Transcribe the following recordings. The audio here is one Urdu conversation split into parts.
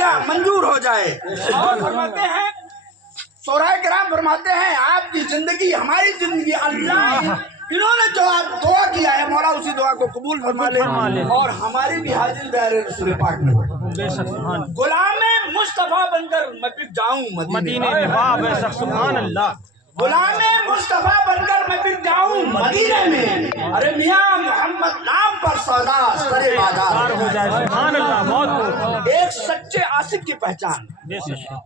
کا منظور ہو جائے. اور فرماتے ہیں شعراء کرام فرماتے ہیں آپ کی زندگی ہماری زندگی اللہ انہوں نے جو دعا کیا ہے مولا اسی دعا کو قبول فرما لے اور ہماری بھی حاضر دائر رسول پاک میں غلام مصطفیٰ بن کر میں پھر جاؤں مدینے میں. واہ بے شک سبحان اللہ. غلام مصطفیٰ بن کر میں پھر جاؤں مدینے میں. ارے میاں محمد نام پر سودا سرے بازار ہو جائے. سبحان اللہ. بہت ایک سچے عاشق کی پہچان.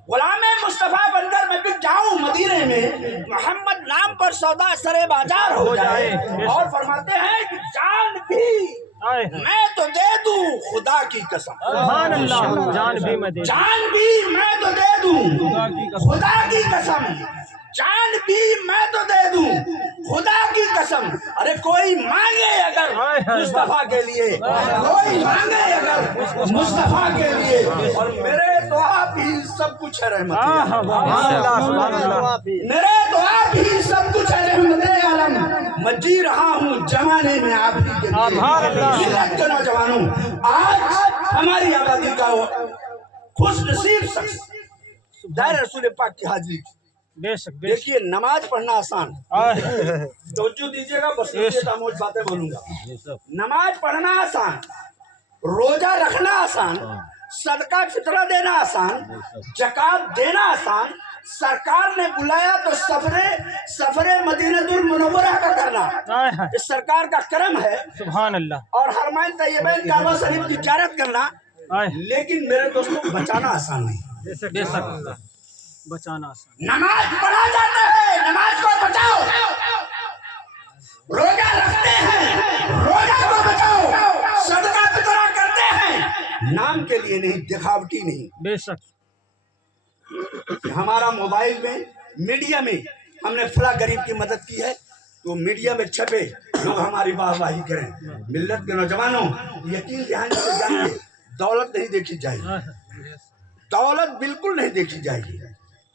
غلام مصطفیٰ بن کر میں پھر جاؤں مدینے میں محمد نام پر سودا سرے بازار ہو جائے. اور فرماتے ہیں کہ جان بھی میں تو دے دوں خدا کی قسم. سبحان اللہ. جان بھی میں دے دوں. جان بھی میں تو دے دوں خدا کی قسم. جان بھی میں تو دے دوں خدا کی قسم. ارے کوئی مانگے اگر مصطفیٰ کے لیے, کوئی مانگے اگر مصطفیٰ کے لیے, اور میرے دعا بھی سب کچھ ہے رحمت میرے دعا بھی سب کچھ ہے رحمت عالم. میں جی رہا ہوں زمانے میں آپ ہی کے لیے. کے نوجوانوں آج ہماری آبادی کا خوش نصیب شخص دائرہ رسول پاک کی حاضری. بے شک. دیکھیے نماز پڑھنا آسان, توجہ دیجیے گا, بس خاموش باتیں بولوں گا. نماز پڑھنا آسان, روزہ رکھنا آسان, صدقہ فطرہ دینا آسان, زکات دینا آسان. سرکار نے بلایا تو سفر مدینہ المنورہ کا کرنا اس سرکار کا کرم ہے. سبحان اللہ. اور حرمین طیبین کعبہ شریف کی زیارت کرنا, لیکن میرے دوستوں بچانا آسان نہیں. بے شک. بچانا آسان. نماز پڑھا جاتا ہے, نماز کو بچاؤ. روزہ رکھتے ہیں, روزہ کو بچاؤ. صدقہ فطرہ کرتے ہیں, نام کے لیے نہیں, دکھاوٹی نہیں. بے شک. ہمارا موبائل میں میڈیا میں ہم نے فلاں غریب کی مدد کی ہے تو میڈیا میں چھپے, لوگ ہماری واہ واہی کریں. ملت کے نوجوانوں یقین دہانی سے جانیے, دولت نہیں دیکھی جائے گی, دولت بالکل نہیں دیکھی جائے گی.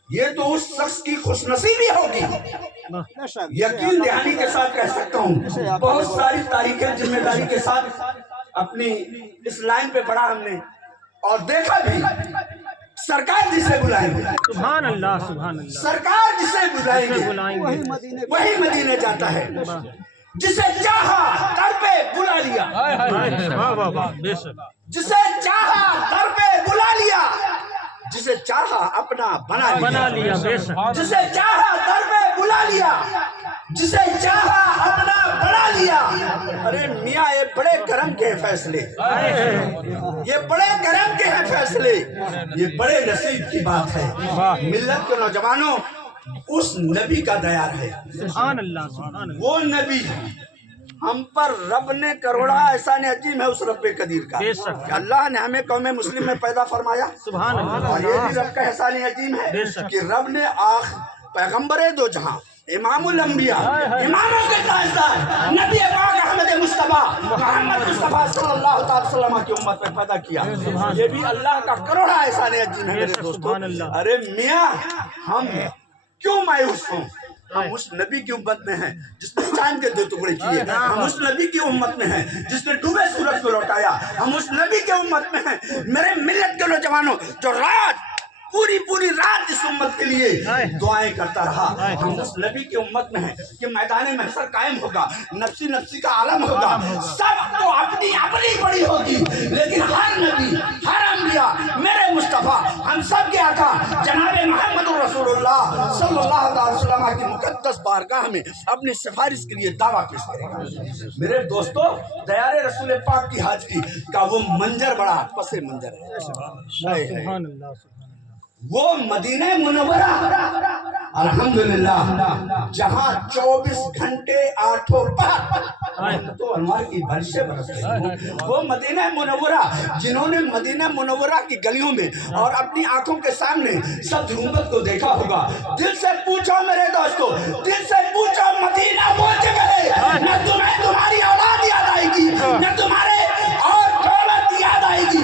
یہ تو اس شخص کی خوش نصیبی ہوگی. یقین دہانی کے ساتھ کہہ سکتا ہوں, بہت ساری تاریخیں ذمہ داری کے ساتھ اپنی اس لائن پہ پڑھا ہم نے اور دیکھا بھی. سرکار جسے بلائیں گے, سبحان اللہ. سبحان اللہ. سرکار جسے بلائیں گے بلائیں وہی مدینے جاتا ہے. جسے چاہا در پہ بلا لیا, واہ واہ واہ. بے شک. جسے چاہا در پہ بلا لیا, جسے چاہا اپنا بنا لیا. بے شک. جسے چاہا در پہ بلا لیا, جسے چاہا اپنا بنا لیا. ارے میاں یہ بڑے کرم کے فیصلے, یہ بڑے کرم کے ہیں فیصلے, یہ بڑے نصیب کی بات ہے. ملت کے نوجوانوں اس نبی کا دیار ہے. سبحان اللہ. سبحان اللہ. وہ نبی ہم پر رب نے کروڑا احسان عظیم ہے اس رب قدیر کا. کہ اللہ نے ہمیں قوم مسلم میں پیدا فرمایا. سبحان اللہ. اور یہ بھی رب کا احسان عظیم ہے کہ رب نے پیغمبر دو جہاں, امام الانبیاء, اماموں کے تاجدار, نبی پاک احمد مصطفیٰ محمد مصطفیٰ صلی اللہ علیہ وسلم کی امت میں پیدا کیا. یہ بھی اللہ کا کروڑا احسان عظیم ہے میرے دوستو. ارے میاں ہم کیوں مایوس ہوں؟ ہم اس نبی کی امت میں ہیں جس نے چاند کے 2 ٹکڑے کیے. ہم اس نبی کی امت میں ہیں جس نے ڈوبے سورج کو لوٹایا. ہم اس نبی کی امت میں ہیں. میرے ملت کے نوجوانوں جو پوری رات اس امت کے لیے دعائیں کرتا رہا, ہم اس نبی کی امت میں ہیں کہ میدان محشر قائم ہوگا, نفسی کا عالم ہوگا, سب کو اپنی بڑی ہوگی, لیکن ہر نبی, ہر انبیاء, میرے مصطفیٰ, ہم سب کے آقا جناب محمد رسول اللہ صلی اللہ علیہ وسلم کی مقدس بارگاہ میں اپنی سفارش کے لیے دعویٰ پیش کرے گا. میرے دوستو دیار رسول پاک کی حاضری کا وہ منظر بڑا پس منظر ہے. سبحان اللہ. وہ مدینہ منورہ الحمدللہ جہاں 24 گھنٹے 8 پہر تو انوار کی بارشیں برس رہی. وہ مدینہ منورہ جنہوں نے مدینہ منورہ کی گلیوں میں اور اپنی آنکھوں کے سامنے سب حکومت کو دیکھا ہوگا. دل سے پوچھو میرے دوستو, دل سے پوچھو, مدینہ وہ جگہ ہے نہ تمہیں تمہاری اولاد یاد آئے گی, نہ تمہارے اور دولت یاد آئے گی,